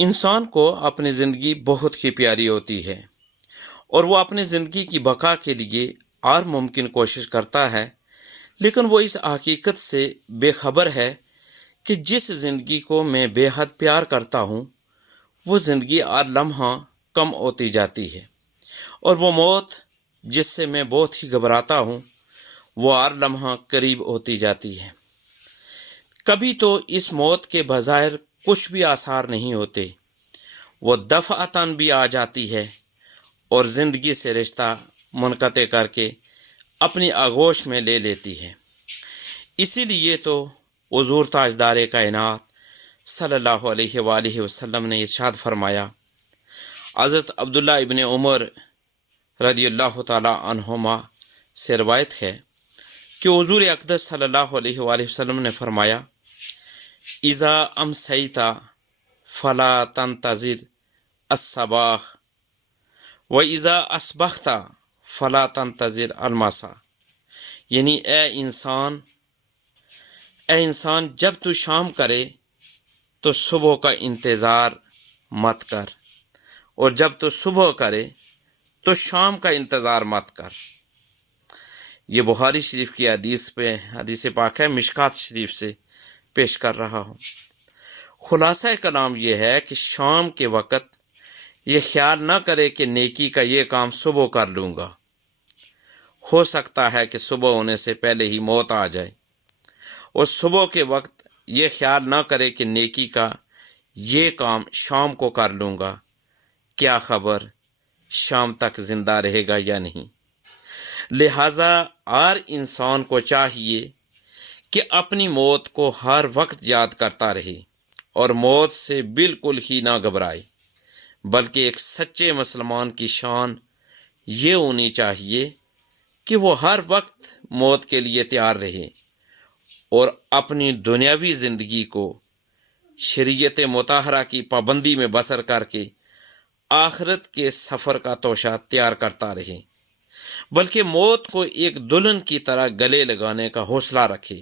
انسان کو اپنی زندگی بہت ہی پیاری ہوتی ہے اور وہ اپنی زندگی کی بقا کے لیے ہر ممکن کوشش کرتا ہے، لیکن وہ اس حقیقت سے بے خبر ہے کہ جس زندگی کو میں بے حد پیار کرتا ہوں وہ زندگی ہر لمحہ کم ہوتی جاتی ہے، اور وہ موت جس سے میں بہت ہی گھبراتا ہوں وہ ہر لمحہ قریب ہوتی جاتی ہے۔ کبھی تو اس موت کے بظاہر کچھ بھی آثار نہیں ہوتے، وہ دفعتاً بھی آ جاتی ہے اور زندگی سے رشتہ منقطع کر کے اپنی آغوش میں لے لیتی ہے۔ اسی لیے تو حضور تاجدار کائنات صلی اللہ علیہ وآلہ وسلم نے ارشاد فرمایا، حضرت عبداللہ ابن عمر رضی اللہ تعالی عنہما سے روایت ہے کہ حضور اقدس صلی اللہ علیہ وآلہ وسلم نے فرمایا، اذا امسیت فلا تنتظر الصباح و اذا اصبحت فلا تنتظر المساء، یعنی اے انسان جب تو شام کرے تو صبح کا انتظار مت کر، اور جب تو صبح کرے تو شام کا انتظار مت کر۔ یہ بخاری شریف کی حدیث پاک ہے، مشکات شریف سے پیش کر رہا ہوں۔ خلاصہ کلام یہ ہے کہ شام کے وقت یہ خیال نہ کرے کہ نیکی کا یہ کام صبح کر لوں گا، ہو سکتا ہے کہ صبح ہونے سے پہلے ہی موت آ جائے، اور صبح کے وقت یہ خیال نہ کرے کہ نیکی کا یہ کام شام کو کر لوں گا، کیا خبر شام تک زندہ رہے گا یا نہیں۔ لہٰذا ہر انسان کو چاہیے کہ اپنی موت کو ہر وقت یاد کرتا رہے اور موت سے بالکل ہی نہ گھبرائے، بلکہ ایک سچے مسلمان کی شان یہ ہونی چاہیے کہ وہ ہر وقت موت کے لیے تیار رہے اور اپنی دنیاوی زندگی کو شریعت مطہرہ کی پابندی میں بسر کر کے آخرت کے سفر کا توشہ تیار کرتا رہے، بلکہ موت کو ایک دلہن کی طرح گلے لگانے کا حوصلہ رکھے،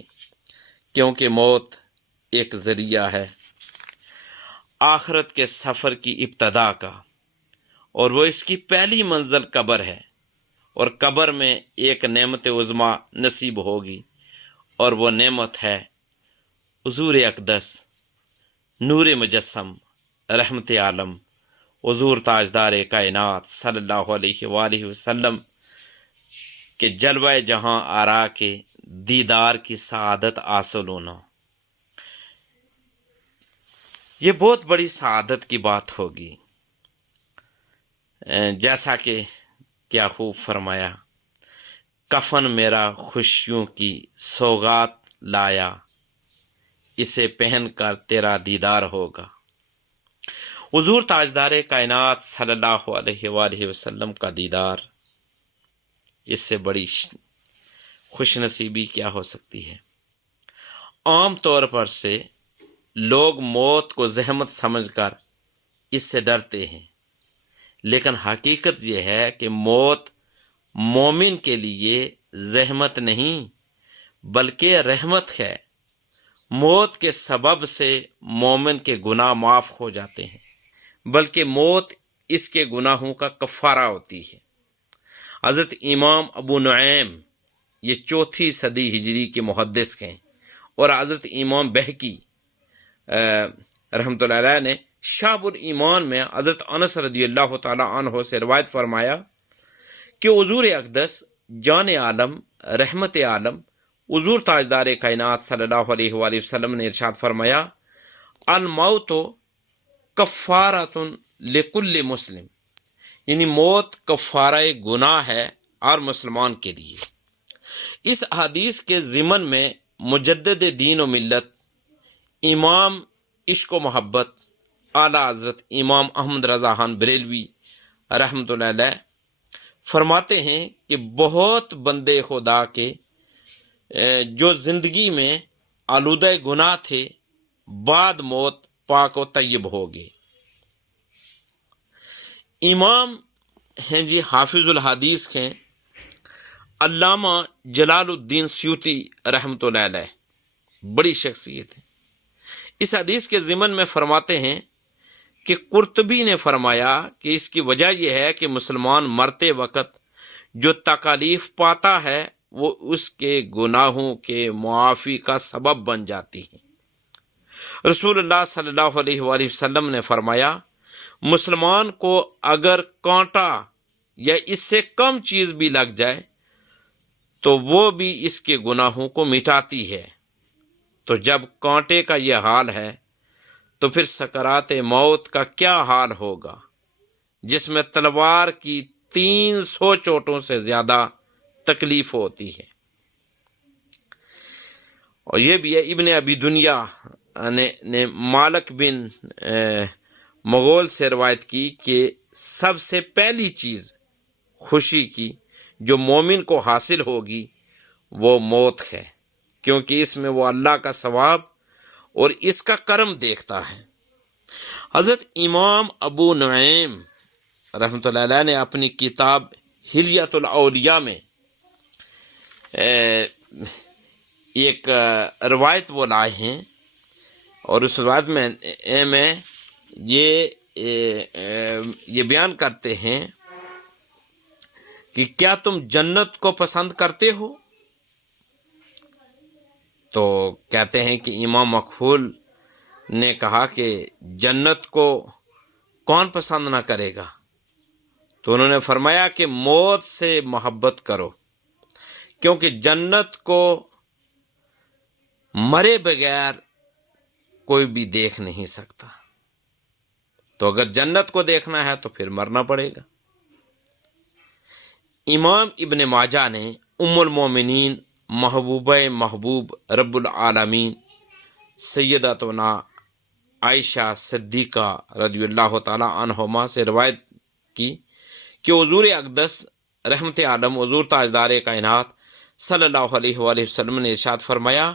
کیونکہ موت ایک ذریعہ ہے آخرت کے سفر کی ابتدا کا، اور وہ اس کی پہلی منزل قبر ہے، اور قبر میں ایک نعمت عظمیٰ نصیب ہوگی، اور وہ نعمت ہے حضور اقدس نور مجسم رحمت عالم حضور تاجدار کائنات صلی اللہ علیہ وآلہ وسلم کے جلوہ جہاں آرا کے دیدار کی سعادت حاصل ہونا۔ یہ بہت بڑی سعادت کی بات ہوگی، جیسا کہ کیا خوب فرمایا، کفن میرا خوشیوں کی سوغات لایا، اسے پہن کر تیرا دیدار ہوگا۔ حضور تاجدار کائنات صلی اللہ علیہ وآلہ وسلم کا دیدار، اس سے بڑی خوش نصیبی کیا ہو سکتی ہے۔ عام طور پر سے لوگ موت کو زحمت سمجھ کر اس سے ڈرتے ہیں، لیکن حقیقت یہ ہے کہ موت مومن کے لیے زحمت نہیں بلکہ رحمت ہے۔ موت کے سبب سے مومن کے گناہ معاف ہو جاتے ہیں، بلکہ موت اس کے گناہوں کا کفارہ ہوتی ہے۔ حضرت امام ابو نعیم یہ 4 صدی ہجری کے محدث ہیں، اور حضرت امام بہقی رحمۃ اللہ علیہ نے شعب الایمان میں حضرت انس رضی اللہ تعالی عنہ سے روایت فرمایا کہ حضور اقدس جان عالم رحمت عالم حضور تاجدار کائنات صلی اللہ علیہ وآلہ وسلم نے ارشاد فرمایا، الموت کفارۃ لکل مسلم، یعنی موت کفارہ گناہ ہے ہر مسلمان کے لیے۔ اس حدیث کے ضمن میں مجدد دین و ملت امام عشق و محبت اعلیٰ حضرت امام احمد رضا خان بریلوی رحمۃ اللہ علیہ فرماتے ہیں کہ بہت بندے خدا کے جو زندگی میں آلودہ گناہ تھے بعد موت پاک و طیب ہو گئے۔ امام ہیں جی حافظ الحدیث ہیں علامہ جلال الدین سیوطی رحمۃ اللہ علیہ، بڑی شخصیت ہے۔ اس حدیث کے ضمن میں فرماتے ہیں کہ قرطبی نے فرمایا کہ اس کی وجہ یہ ہے کہ مسلمان مرتے وقت جو تکالیف پاتا ہے وہ اس کے گناہوں کے معافی کا سبب بن جاتی ہیں۔ رسول اللہ صلی اللہ علیہ وآلہ وسلم نے فرمایا مسلمان کو اگر کانٹا یا اس سے کم چیز بھی لگ جائے تو وہ بھی اس کے گناہوں کو مٹاتی ہے۔ تو جب کانٹے کا یہ حال ہے تو پھر سکرات موت کا کیا حال ہوگا، جس میں تلوار کی 300 چوٹوں سے زیادہ تکلیف ہوتی ہے۔ اور یہ بھی ہے ابن ابی دنیا نے مالک بن مغول سے روایت کی کہ سب سے پہلی چیز خوشی کی جو مومن کو حاصل ہوگی وہ موت ہے، کیونکہ اس میں وہ اللہ کا ثواب اور اس کا کرم دیکھتا ہے۔ حضرت امام ابو نعیم رحمۃ اللہ علیہ نے اپنی کتاب حلیۃ الاولیاء میں ایک روایت وہ لائے ہیں، اور اس روایت میں یہ بیان کرتے ہیں کہ کیا تم جنت کو پسند کرتے ہو؟ تو کہتے ہیں کہ امام مکحول نے کہا کہ جنت کو کون پسند نہ کرے گا؟ تو انہوں نے فرمایا کہ موت سے محبت کرو، کیونکہ جنت کو مرے بغیر کوئی بھی دیکھ نہیں سکتا، تو اگر جنت کو دیکھنا ہے تو پھر مرنا پڑے گا۔ امام ابن ماجہ نے ام المومنین محبوبہ محبوب رب العالمین سیدتنا عائشہ صدیقہ رضی اللہ تعالی عنہما سے روایت کی کہ حضور اقدس رحمت عالم حضور تاجدار کائنات صلی اللہ علیہ وآلہ وسلم نے ارشاد فرمایا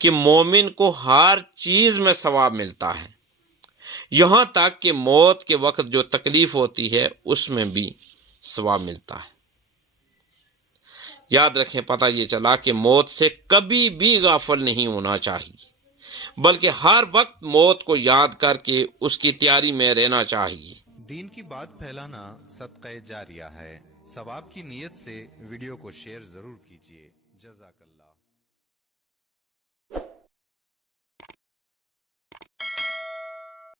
کہ مومن کو ہر چیز میں ثواب ملتا ہے، یہاں تک کہ موت کے وقت جو تکلیف ہوتی ہے اس میں بھی ثواب ملتا ہے۔ یاد رکھیں، پتہ یہ چلا کہ موت سے کبھی بھی غافل نہیں ہونا چاہیے، بلکہ ہر وقت موت کو یاد کر کے اس کی تیاری میں رہنا چاہیے۔ دین کی بات پھیلانا صدقہ جاریہ ہے، ثواب کی نیت سے ویڈیو کو شیئر ضرور کیجیے۔ جزاک اللہ۔